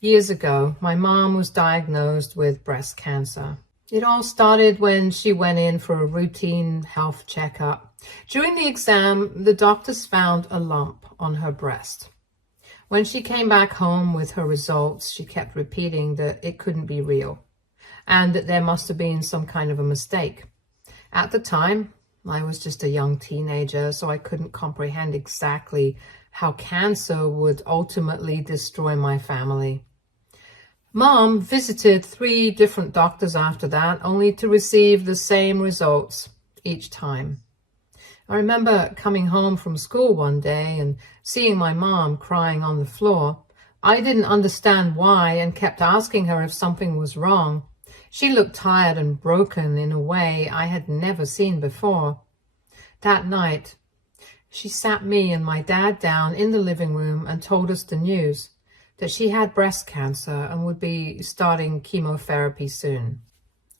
Years ago, my mom was diagnosed with breast cancer. It all started when she went in for a routine health checkup. During the exam, the doctors found a lump on her breast. When she came back home with her results, she kept repeating that it couldn't be real and that there must have been some kind of a mistake. At the time, I was just a young teenager, so I couldn't comprehend exactly how cancer would ultimately destroy my family. Mom visited 3 different doctors after that, only to receive the same results each time. I remember coming home from school one day and seeing my mom crying on the floor. I didn't understand why and kept asking her if something was wrong. She looked tired and broken in a way I had never seen before. That night, she sat me and my dad down in the living room and told us the news that she had breast cancer and would be starting chemotherapy soon.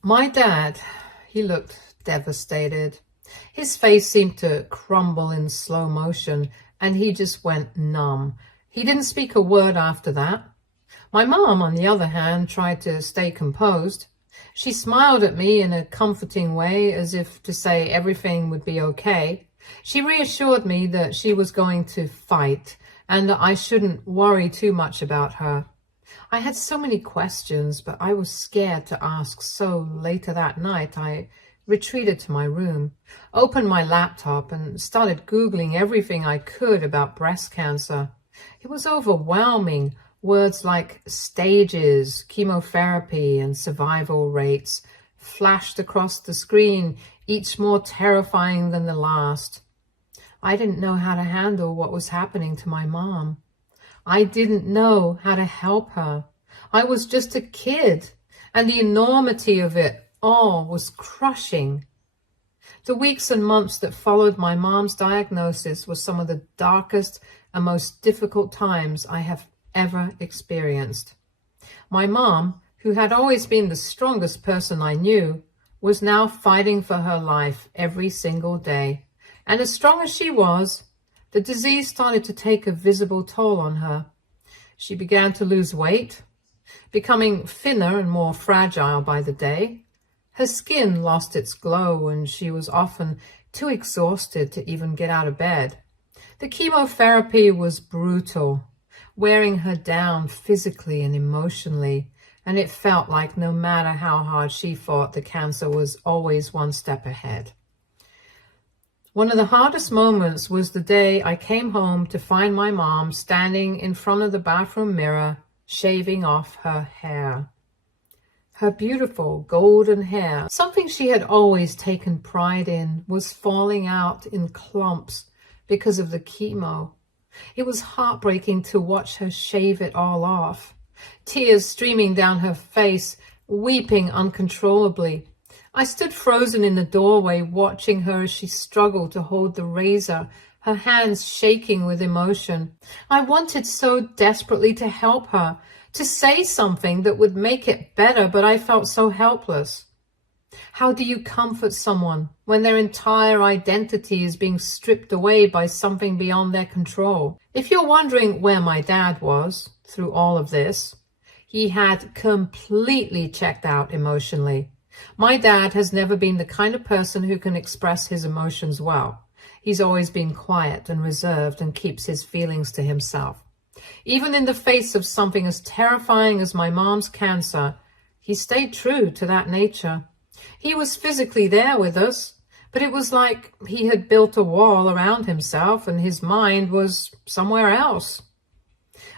My dad, he looked devastated. His face seemed to crumble in slow motion and he just went numb. He didn't speak a word after that. My mom, on the other hand, tried to stay composed. She smiled at me in a comforting way, as if to say everything would be okay. She reassured me that she was going to fight and that I shouldn't worry too much about her. I had so many questions, but I was scared to ask, so later that night I retreated to my room, opened my laptop and started Googling everything I could about breast cancer. It was overwhelming. Words like stages, chemotherapy, and survival rates flashed across the screen, each more terrifying than the last. I didn't know how to handle what was happening to my mom. I didn't know how to help her. I was just a kid, and the enormity of it all was crushing. The weeks and months that followed my mom's diagnosis were some of the darkest and most difficult times I have ever experienced. My mom, who had always been the strongest person I knew, was now fighting for her life every single day. And as strong as she was, the disease started to take a visible toll on her. She began to lose weight, becoming thinner and more fragile by the day. Her skin lost its glow and she was often too exhausted to even get out of bed. The chemotherapy was brutal, wearing her down physically and emotionally, and it felt like no matter how hard she fought, the cancer was always one step ahead. One of the hardest moments was the day I came home to find my mom standing in front of the bathroom mirror, shaving off her hair. Her beautiful golden hair, something she had always taken pride in, was falling out in clumps because of the chemo. It was heartbreaking to watch her shave it all off, tears streaming down her face, weeping uncontrollably. I stood frozen in the doorway, watching her as she struggled to hold the razor, her hands shaking with emotion. I wanted so desperately to help her, to say something that would make it better, but I felt so helpless. How do you comfort someone when their entire identity is being stripped away by something beyond their control? If you're wondering where my dad was through all of this, he had completely checked out emotionally. My dad has never been the kind of person who can express his emotions well. He's always been quiet and reserved and keeps his feelings to himself. Even in the face of something as terrifying as my mom's cancer, he stayed true to that nature. He was physically there with us, but it was like he had built a wall around himself and his mind was somewhere else.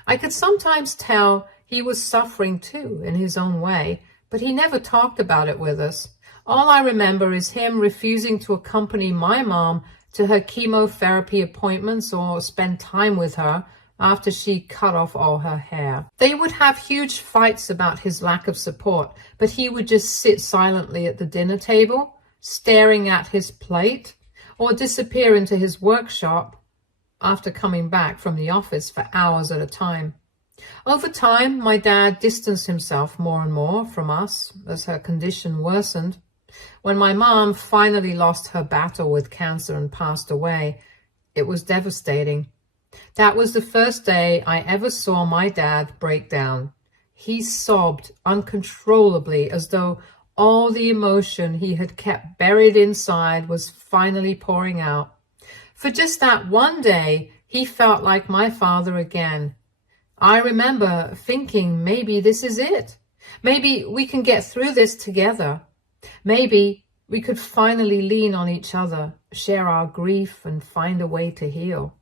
I could sometimes tell he was suffering too in his own way, but he never talked about it with us. All I remember is him refusing to accompany my mom to her chemotherapy appointments or spend time with her after she cut off all her hair. They would have huge fights about his lack of support, but he would just sit silently at the dinner table, staring at his plate, or disappear into his workshop after coming back from the office for hours at a time. Over time, my dad distanced himself more and more from us as her condition worsened. When my mom finally lost her battle with cancer and passed away, it was devastating. That was the first day I ever saw my dad break down. He sobbed uncontrollably, as though all the emotion he had kept buried inside was finally pouring out. For just that one day, he felt like my father again. I remember thinking, maybe this is it. Maybe we can get through this together. Maybe we could finally lean on each other, share our grief, and find a way to heal.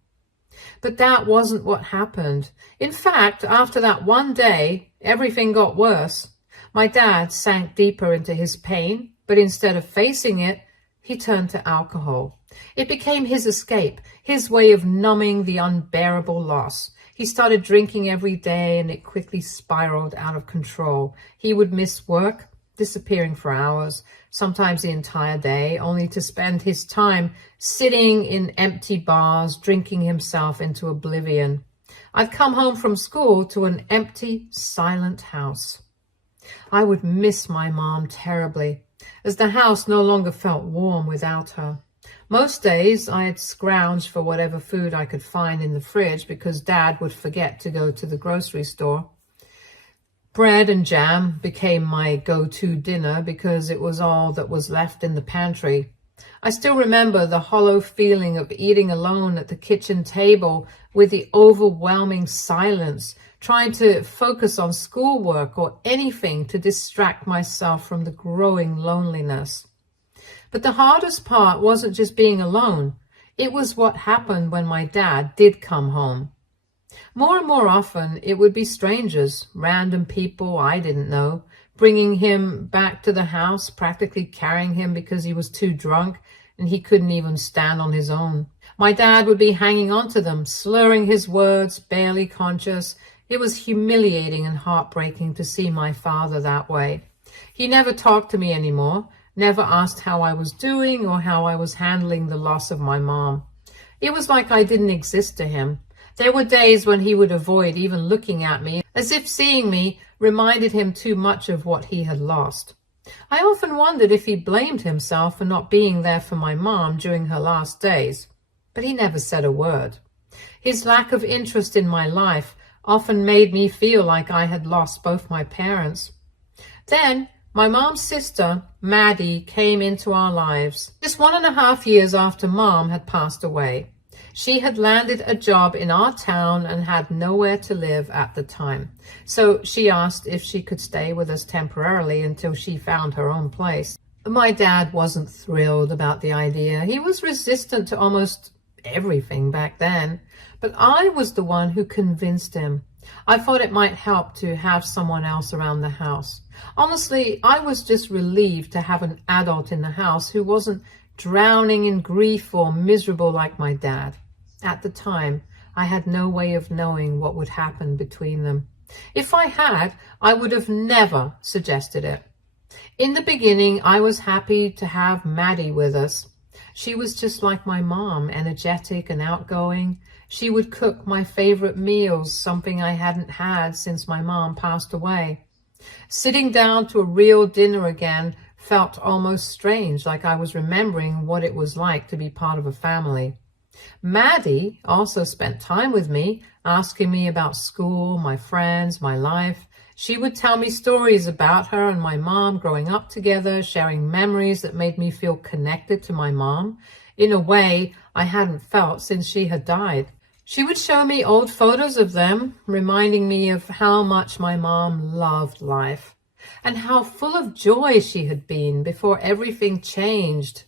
But that wasn't what happened. In fact, after that one day, everything got worse. My dad sank deeper into his pain, but instead of facing it, he turned to alcohol. It became his escape, his way of numbing the unbearable loss. He started drinking every day, and it quickly spiraled out of control. He would miss work, disappearing for hours, sometimes the entire day, only to spend his time sitting in empty bars, drinking himself into oblivion. I'd come home from school to an empty, silent house. I would miss my mom terribly, as the house no longer felt warm without her. Most days I'd scrounge for whatever food I could find in the fridge because Dad would forget to go to the grocery store. Bread and jam became my go-to dinner because it was all that was left in the pantry. I still remember the hollow feeling of eating alone at the kitchen table with the overwhelming silence, trying to focus on schoolwork or anything to distract myself from the growing loneliness. But the hardest part wasn't just being alone. It was what happened when my dad did come home. More and more often, it would be strangers, random people I didn't know, bringing him back to the house, practically carrying him because he was too drunk and he couldn't even stand on his own. My dad would be hanging on to them, slurring his words, barely conscious. It was humiliating and heartbreaking to see my father that way. He never talked to me anymore, never asked how I was doing or how I was handling the loss of my mom. It was like I didn't exist to him. There were days when he would avoid even looking at me, as if seeing me reminded him too much of what he had lost. I often wondered if he blamed himself for not being there for my mom during her last days, but he never said a word. His lack of interest in my life often made me feel like I had lost both my parents. Then, my mom's sister, Maddie, came into our lives. Just 1.5 years after Mom had passed away. She had landed a job in our town and had nowhere to live at the time. So she asked if she could stay with us temporarily until she found her own place. My dad wasn't thrilled about the idea. He was resistant to almost everything back then. But I was the one who convinced him. I thought it might help to have someone else around the house. Honestly, I was just relieved to have an adult in the house who wasn't drowning in grief or miserable like my dad. At the time, I had no way of knowing what would happen between them. If I had, I would have never suggested it. In the beginning, I was happy to have Maddie with us. She was just like my mom, energetic and outgoing. She would cook my favorite meals, something I hadn't had since my mom passed away. Sitting down to a real dinner again felt almost strange, like I was remembering what it was like to be part of a family. Maddie also spent time with me, asking me about school, my friends, my life. She would tell me stories about her and my mom growing up together, sharing memories that made me feel connected to my mom in a way I hadn't felt since she had died. She would show me old photos of them, reminding me of how much my mom loved life and how full of joy she had been before everything changed.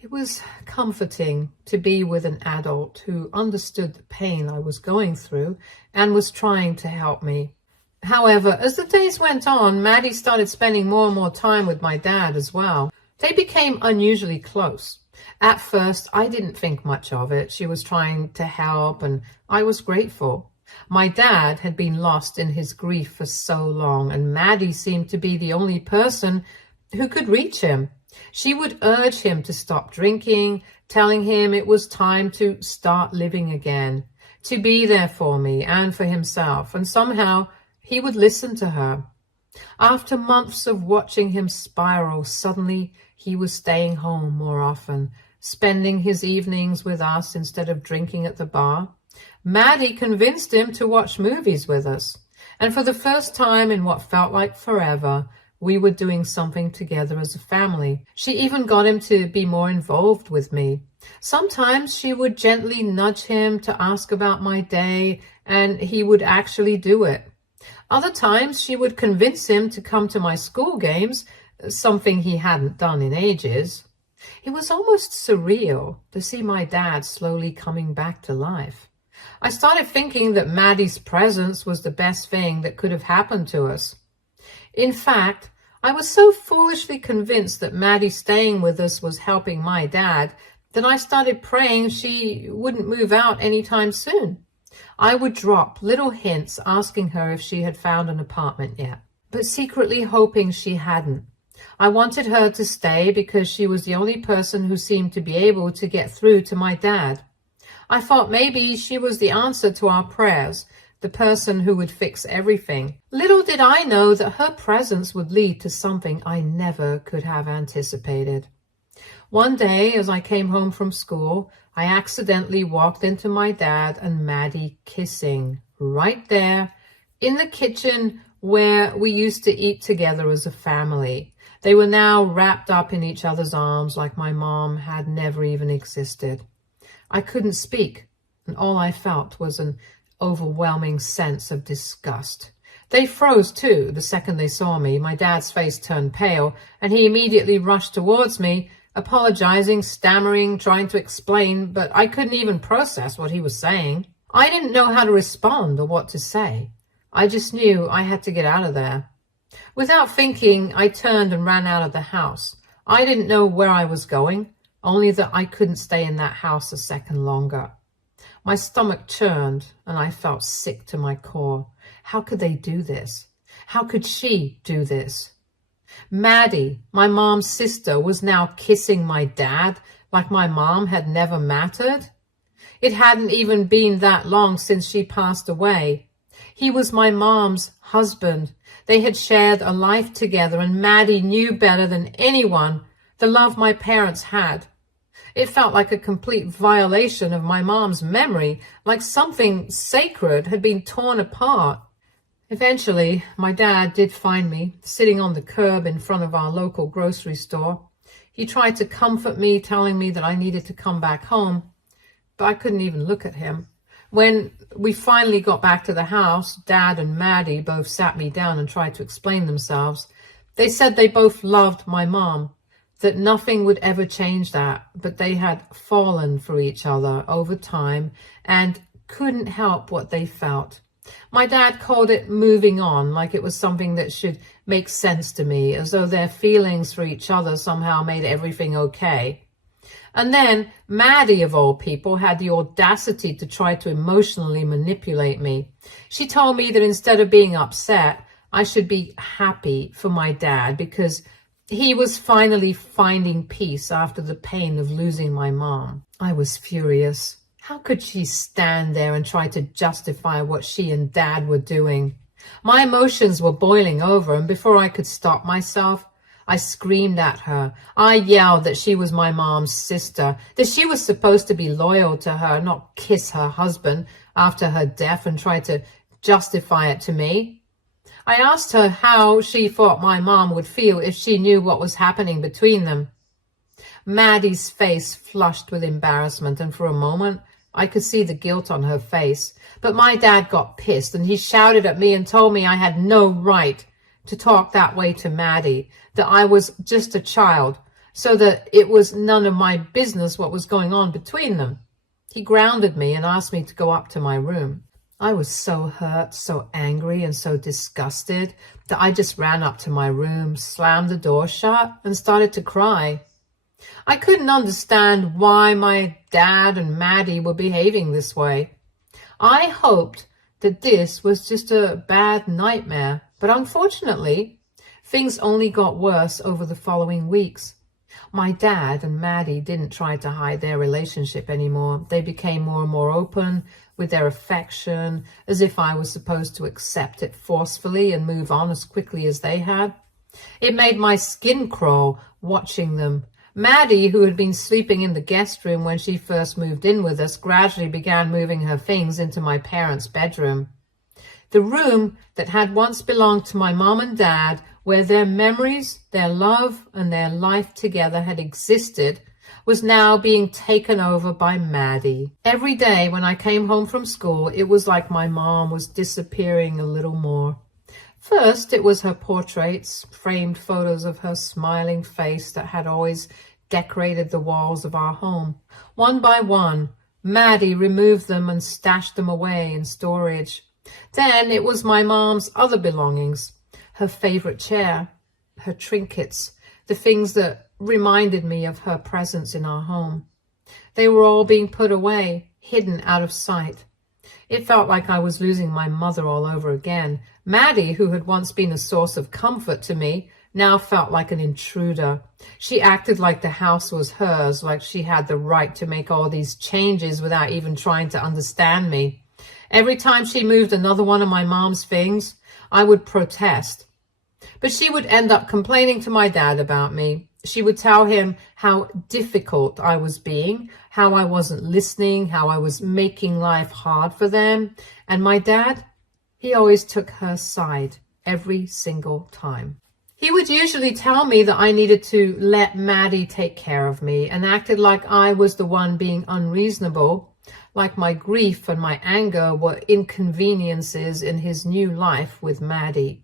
It was comforting to be with an adult who understood the pain I was going through and was trying to help me. However, as the days went on, Maddie started spending more and more time with my dad as well. They became unusually close. At first, I didn't think much of it. She was trying to help, and I was grateful. My dad had been lost in his grief for so long, and Maddie seemed to be the only person who could reach him. She would urge him to stop drinking, telling him it was time to start living again, to be there for me and for himself, and somehow he would listen to her. After months of watching him spiral, suddenly he was staying home more often, spending his evenings with us instead of drinking at the bar. Maddie convinced him to watch movies with us. And for the first time in what felt like forever, we were doing something together as a family. She even got him to be more involved with me. Sometimes she would gently nudge him to ask about my day, and he would actually do it. Other times she would convince him to come to my school games, something he hadn't done in ages. It was almost surreal to see my dad slowly coming back to life. I started thinking that Maddie's presence was the best thing that could have happened to us. In fact, I was so foolishly convinced that Maddie staying with us was helping my dad that I started praying she wouldn't move out anytime soon. I would drop little hints asking her if she had found an apartment yet, but secretly hoping she hadn't. I wanted her to stay because she was the only person who seemed to be able to get through to my dad. I thought maybe she was the answer to our prayers, the person who would fix everything. Little did I know that her presence would lead to something I never could have anticipated. One day, as I came home from school, I accidentally walked into my dad and Maddie kissing right there in the kitchen where we used to eat together as a family. They were now wrapped up in each other's arms like my mom had never even existed. I couldn't speak, and all I felt was an overwhelming sense of disgust. They froze too the second they saw me. My dad's face turned pale, and he immediately rushed towards me, apologizing, stammering, trying to explain, but I couldn't even process what he was saying. I didn't know how to respond or what to say. I just knew I had to get out of there. Without thinking, I turned and ran out of the house. I didn't know where I was going, only that I couldn't stay in that house a second longer. My stomach churned, and I felt sick to my core. How could they do this? How could she do this? Maddie, my mom's sister, was now kissing my dad like my mom had never mattered. It hadn't even been that long since she passed away. He was my mom's husband. They had shared a life together, and Maddie knew better than anyone the love my parents had. It felt like a complete violation of my mom's memory, like something sacred had been torn apart. Eventually, my dad did find me, sitting on the curb in front of our local grocery store. He tried to comfort me, telling me that I needed to come back home, but I couldn't even look at him. When we finally got back to the house, Dad and Maddie both sat me down and tried to explain themselves. They said they both loved my mom, that nothing would ever change that, but they had fallen for each other over time and couldn't help what they felt. My dad called it moving on, like it was something that should make sense to me, as though their feelings for each other somehow made everything okay. And then Maddie, of all people, had the audacity to try to emotionally manipulate me. She told me that instead of being upset, I should be happy for my dad because he was finally finding peace after the pain of losing my mom. I was furious. How could she stand there and try to justify what she and Dad were doing? My emotions were boiling over, and before I could stop myself, I screamed at her. I yelled that she was my mom's sister, that she was supposed to be loyal to her, not kiss her husband after her death and try to justify it to me. I asked her how she thought my mom would feel if she knew what was happening between them. Maddie's face flushed with embarrassment, and for a moment, I could see the guilt on her face. But my dad got pissed, and he shouted at me and told me I had no right to talk that way to Maddie, that I was just a child, so that it was none of my business what was going on between them. He grounded me and asked me to go up to my room. I was so hurt, so angry, and so disgusted that I just ran up to my room, slammed the door shut, and started to cry. I couldn't understand why my dad and Maddie were behaving this way. I hoped that this was just a bad nightmare, but unfortunately, things only got worse over the following weeks. My dad and Maddie didn't try to hide their relationship anymore. They became more and more open with their affection, as if I was supposed to accept it forcefully and move on as quickly as they had. It made my skin crawl watching them. Maddie, who had been sleeping in the guest room when she first moved in with us, gradually began moving her things into my parents' bedroom. The room that had once belonged to my mom and dad, where their memories, their love, and their life together had existed, was now being taken over by Maddie. Every day when I came home from school, it was like my mom was disappearing a little more. First, it was her portraits, framed photos of her smiling face that had always decorated the walls of our home. One by one, Maddie removed them and stashed them away in storage. Then it was my mom's other belongings, her favorite chair, her trinkets, the things that reminded me of her presence in our home. They were all being put away, hidden out of sight. It felt like I was losing my mother all over again. Maddie, who had once been a source of comfort to me, now felt like an intruder. She acted like the house was hers, like she had the right to make all these changes without even trying to understand me. Every time she moved another one of my mom's things, I would protest. But she would end up complaining to my dad about me. She would tell him how difficult I was being, how I wasn't listening, how I was making life hard for them. And my dad, he always took her side every single time. He would usually tell me that I needed to let Maddie take care of me and acted like I was the one being unreasonable, like my grief and my anger were inconveniences in his new life with Maddie.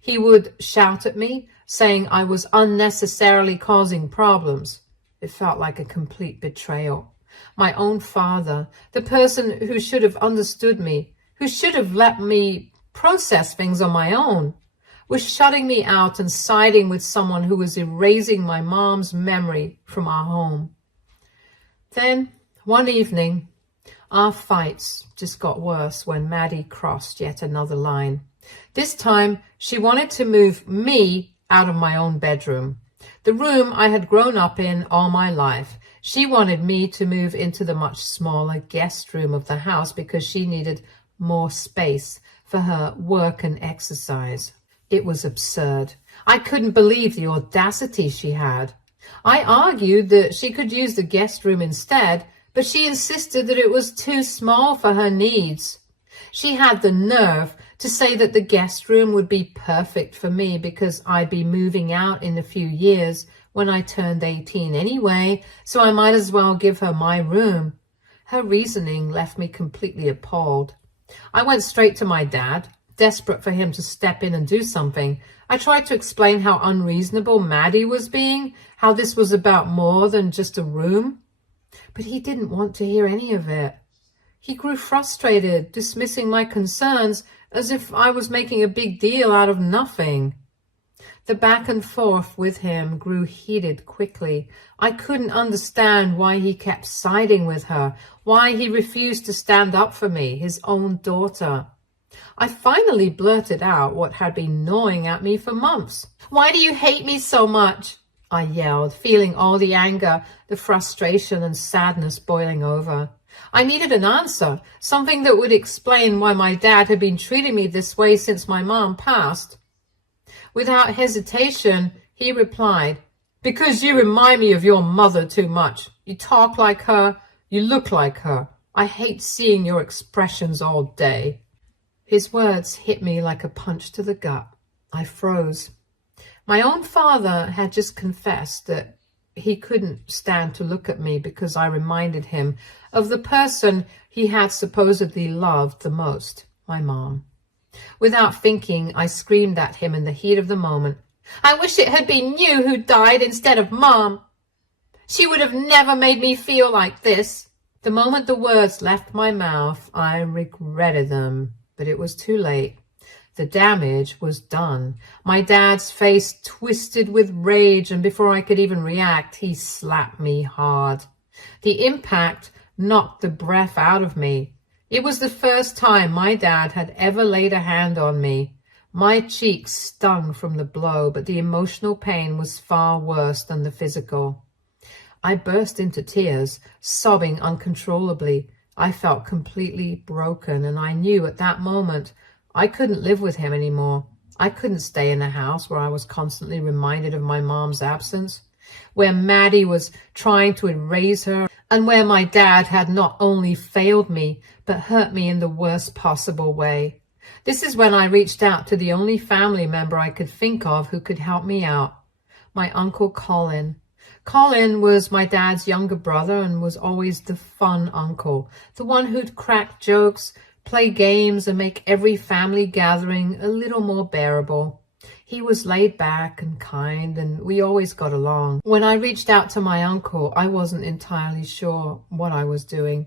He would shout at me, saying I was unnecessarily causing problems. It felt like a complete betrayal. My own father, the person who should have understood me, who should have let me process things on my own, was shutting me out and siding with someone who was erasing my mom's memory from our home. Then, one evening, our fights just got worse when Maddie crossed yet another line. This time, she wanted to move me out of my own bedroom, the room I had grown up in all my life. She wanted me to move into the much smaller guest room of the house because she needed more space for her work and exercise. It was absurd. I couldn't believe the audacity she had. I argued that she could use the guest room instead, but she insisted that it was too small for her needs. She had the nerve to say that the guest room would be perfect for me because I'd be moving out in a few years when I turned 18 anyway, so I might as well give her my room. Her reasoning left me completely appalled. I went straight to my dad, desperate for him to step in and do something. I tried to explain how unreasonable Maddie was being, how this was about more than just a room. But he didn't want to hear any of it. He grew frustrated, dismissing my concerns as if I was making a big deal out of nothing. The back and forth with him grew heated quickly. I couldn't understand why he kept siding with her, why he refused to stand up for me, his own daughter. I finally blurted out what had been gnawing at me for months. "Why do you hate me so much?" I yelled, feeling all the anger, the frustration and sadness boiling over. I needed an answer, something that would explain why my dad had been treating me this way since my mom passed. Without hesitation, he replied, "Because you remind me of your mother too much. You talk like her, you look like her. I hate seeing your expressions all day." His words hit me like a punch to the gut. I froze. My own father had just confessed that he couldn't stand to look at me because I reminded him of the person he had supposedly loved the most, my mom. Without thinking, I screamed at him in the heat of the moment, "I wish it had been you who died instead of Mom. She would have never made me feel like this." The moment the words left my mouth, I regretted them, but it was too late. The damage was done. My dad's face twisted with rage, and before I could even react, he slapped me hard. The impact knocked the breath out of me. It was the first time my dad had ever laid a hand on me. My cheeks stung from the blow, but the emotional pain was far worse than the physical. I burst into tears, sobbing uncontrollably. I felt completely broken, and I knew at that moment I couldn't live with him anymore. I couldn't stay in a house where I was constantly reminded of my mom's absence, where Maddie was trying to erase her, and where my dad had not only failed me, but hurt me in the worst possible way. This is when I reached out to the only family member I could think of who could help me out, my Uncle Colin. Colin was my dad's younger brother and was always the fun uncle, the one who'd crack jokes, play games, and make every family gathering a little more bearable. He was laid back and kind, and we always got along. When I reached out to my uncle, I wasn't entirely sure what I was doing.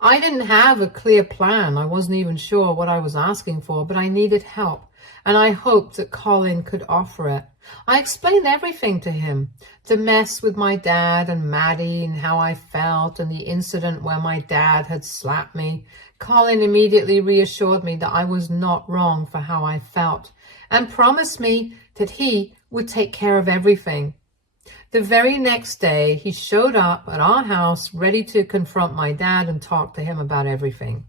I didn't have a clear plan. I wasn't even sure what I was asking for, but I needed help, and I hoped that Colin could offer it. I explained everything to him, the mess with my dad and Maddie and how I felt and the incident where my dad had slapped me. Colin immediately reassured me that I was not wrong for how I felt and promised me that he would take care of everything. The very next day, he showed up at our house ready to confront my dad and talk to him about everything.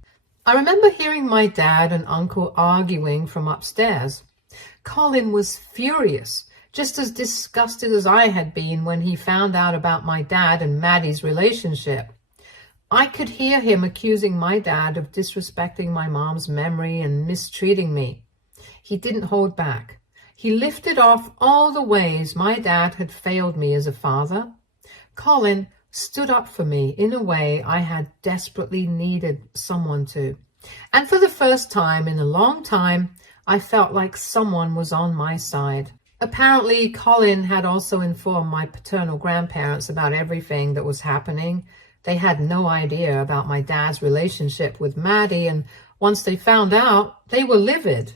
I remember hearing my dad and uncle arguing from upstairs. Colin was furious, just as disgusted as I had been when he found out about my dad and Maddie's relationship. I could hear him accusing my dad of disrespecting my mom's memory and mistreating me. He didn't hold back. He lifted off all the ways my dad had failed me as a father. Colin stood up for me in a way I had desperately needed someone to. And for the first time in a long time, I felt like someone was on my side. Apparently, Colin had also informed my paternal grandparents about everything that was happening. They had no idea about my dad's relationship with Maddie, and once they found out, they were livid.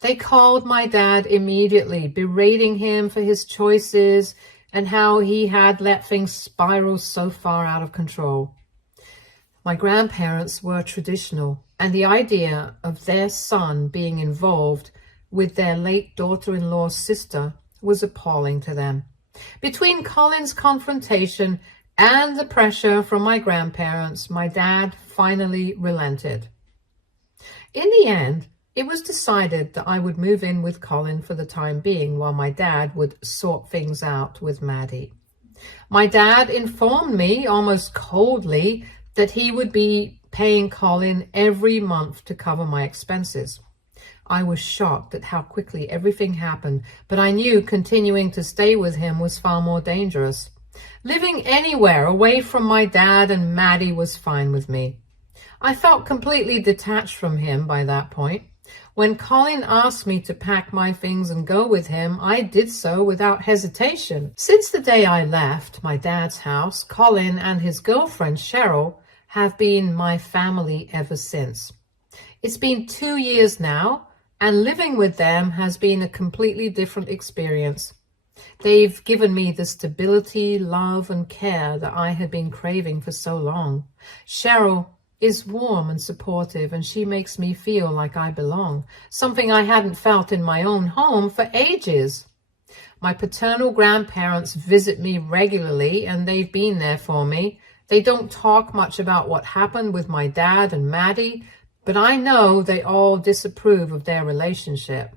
They called my dad immediately, berating him for his choices and how he had let things spiral so far out of control. My grandparents were traditional, and the idea of their son being involved with their late daughter-in-law's sister was appalling to them. Between Colin's confrontation and the pressure from my grandparents, my dad finally relented. In the end, it was decided that I would move in with Colin for the time being while my dad would sort things out with Maddie. My dad informed me almost coldly that he would be paying Colin every month to cover my expenses. I was shocked at how quickly everything happened, but I knew continuing to stay with him was far more dangerous. Living anywhere away from my dad and Maddie was fine with me. I felt completely detached from him by that point. When Colin asked me to pack my things and go with him, I did so without hesitation. Since the day I left my dad's house, Colin and his girlfriend Cheryl have been my family ever since. It's been 2 years now, and living with them has been a completely different experience. They've given me the stability, love, and care that I had been craving for so long. Cheryl is warm and supportive, and she makes me feel like I belong, something I hadn't felt in my own home for ages. My paternal grandparents visit me regularly, and they've been there for me. They don't talk much about what happened with my dad and Maddie, but I know they all disapprove of their relationship.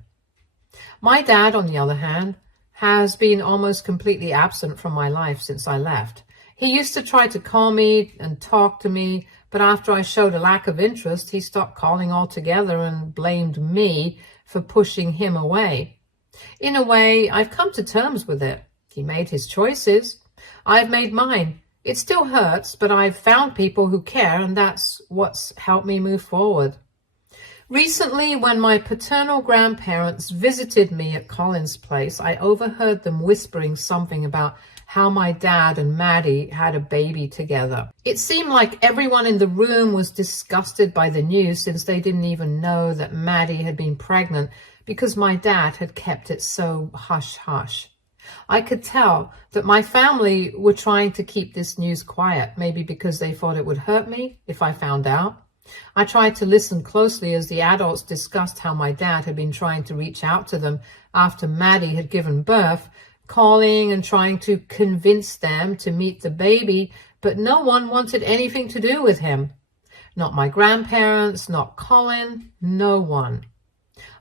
My dad, on the other hand, has been almost completely absent from my life since I left. He used to try to call me and talk to me, but after I showed a lack of interest, he stopped calling altogether and blamed me for pushing him away. In a way, I've come to terms with it. He made his choices. I've made mine. It still hurts, but I've found people who care, and that's what's helped me move forward. Recently, when my paternal grandparents visited me at Colin's place, I overheard them whispering something about how my dad and Maddie had a baby together. It seemed like everyone in the room was disgusted by the news, since they didn't even know that Maddie had been pregnant because my dad had kept it so hush-hush. I could tell that my family were trying to keep this news quiet, maybe because they thought it would hurt me if I found out. I tried to listen closely as the adults discussed how my dad had been trying to reach out to them after Maddie had given birth, calling and trying to convince them to meet the baby, but no one wanted anything to do with him. Not my grandparents, not Colin, no one.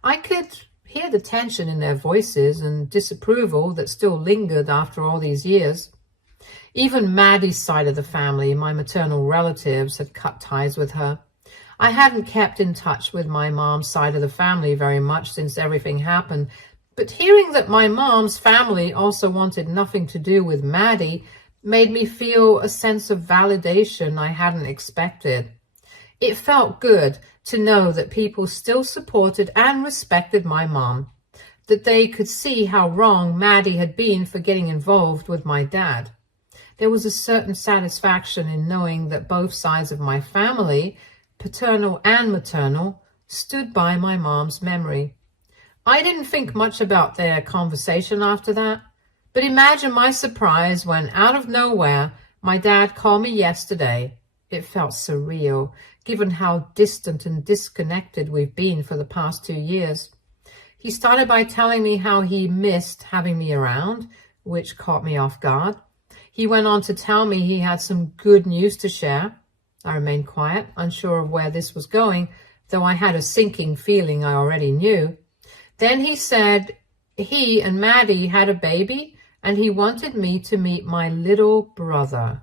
I could hear the tension in their voices and disapproval that still lingered after all these years. Even Maddie's side of the family, my maternal relatives, had cut ties with her. I hadn't kept in touch with my mom's side of the family very much since everything happened, but hearing that my mom's family also wanted nothing to do with Maddie made me feel a sense of validation I hadn't expected. It felt good to know that people still supported and respected my mom, that they could see how wrong Maddie had been for getting involved with my dad. There was a certain satisfaction in knowing that both sides of my family, paternal and maternal, stood by my mom's memory. I didn't think much about their conversation after that, but imagine my surprise when, out of nowhere, my dad called me yesterday. It felt surreal, given how distant and disconnected we've been for the past 2 years. He started by telling me how he missed having me around, which caught me off guard. He went on to tell me he had some good news to share. I remained quiet, unsure of where this was going, though I had a sinking feeling I already knew. Then he said he and Maddie had a baby, and he wanted me to meet my little brother.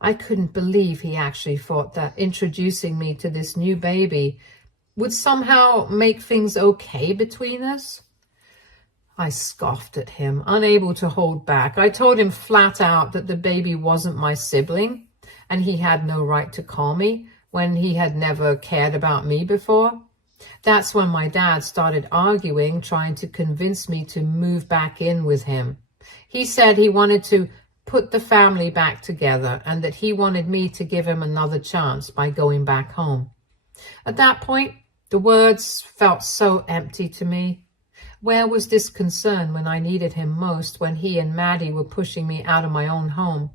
I couldn't believe he actually thought that introducing me to this new baby would somehow make things okay between us. I scoffed at him, unable to hold back. I told him flat out that the baby wasn't my sibling, and he had no right to call me when he had never cared about me before. That's when my dad started arguing, trying to convince me to move back in with him. He said he wanted to put the family back together and that he wanted me to give him another chance by going back home. At that point, the words felt so empty to me. Where was this concern when I needed him most, when he and Maddie were pushing me out of my own home?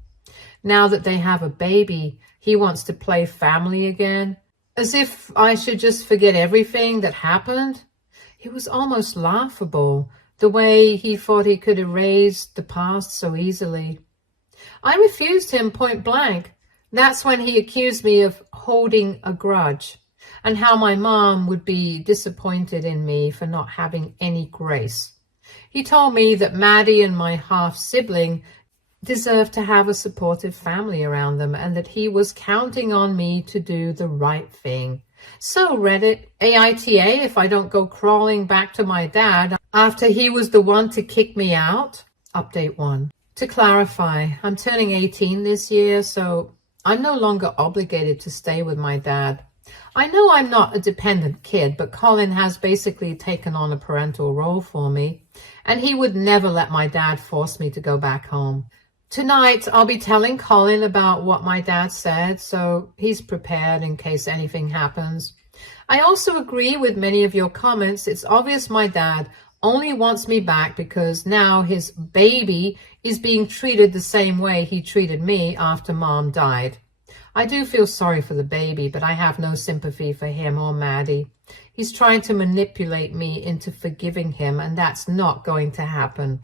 Now that they have a baby, he wants to play family again, as if I should just forget everything that happened. It was almost laughable, the way he thought he could erase the past so easily. I refused him point blank. That's when he accused me of holding a grudge, and how my mom would be disappointed in me for not having any grace. He told me that Maddie and my half-sibling deserved to have a supportive family around them, and that he was counting on me to do the right thing. So Reddit, AITA if I don't go crawling back to my dad after he was the one to kick me out? Update 1. To clarify, I'm turning 18 this year, so I'm no longer obligated to stay with my dad. I know I'm not a dependent kid, but Colin has basically taken on a parental role for me, and he would never let my dad force me to go back home. Tonight, I'll be telling Colin about what my dad said, so he's prepared in case anything happens. I also agree with many of your comments. It's obvious my dad only wants me back because now his baby is being treated the same way he treated me after Mom died. I do feel sorry for the baby, but I have no sympathy for him or Maddie. He's trying to manipulate me into forgiving him, and that's not going to happen.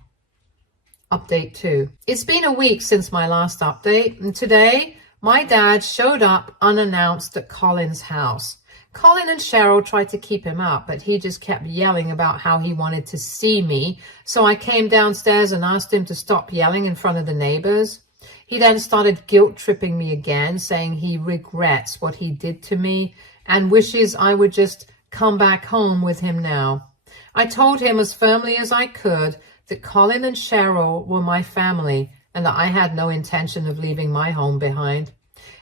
Update 2. It's been a week since my last update, and today my dad showed up unannounced at Colin's house. Colin and Cheryl tried to keep him up, but he just kept yelling about how he wanted to see me, so I came downstairs and asked him to stop yelling in front of the neighbors. He then started guilt-tripping me again, saying he regrets what he did to me and wishes I would just come back home with him now. I told him as firmly as I could that Colin and Cheryl were my family and that I had no intention of leaving my home behind.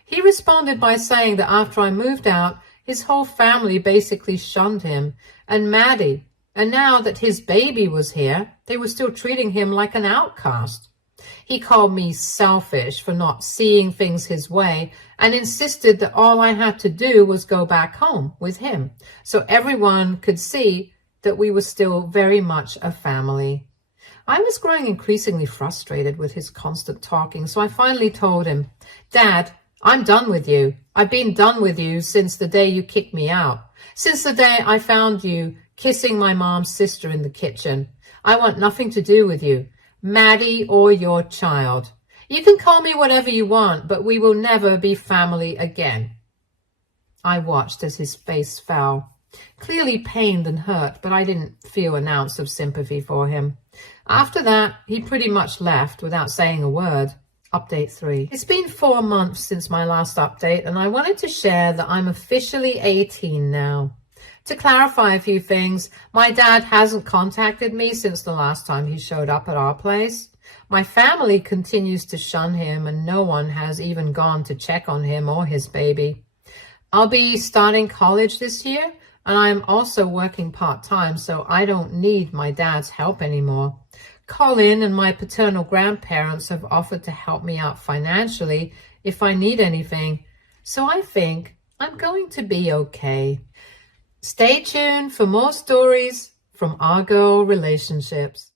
He responded by saying that after I moved out, his whole family basically shunned him and Maddie, and now that his baby was here, they were still treating him like an outcast. He called me selfish for not seeing things his way and insisted that all I had to do was go back home with him so everyone could see that we were still very much a family. I was growing increasingly frustrated with his constant talking, so I finally told him, "Dad, I'm done with you. I've been done with you since the day you kicked me out. Since the day I found you kissing my mom's sister in the kitchen. I want nothing to do with you, Maddie or your child. You can call me whatever you want, but we will never be family again." I watched as his face fell, clearly pained and hurt, but I didn't feel an ounce of sympathy for him. After that, he pretty much left without saying a word. Update 3. It's been 4 months since my last update, and I wanted to share that I'm officially 18 now. To clarify a few things, my dad hasn't contacted me since the last time he showed up at our place. My family continues to shun him, and no one has even gone to check on him or his baby. I'll be starting college this year, and I'm also working part-time, so I don't need my dad's help anymore. Colin and my paternal grandparents have offered to help me out financially if I need anything, so I think I'm going to be okay. Stay tuned for more stories from our girl relationships.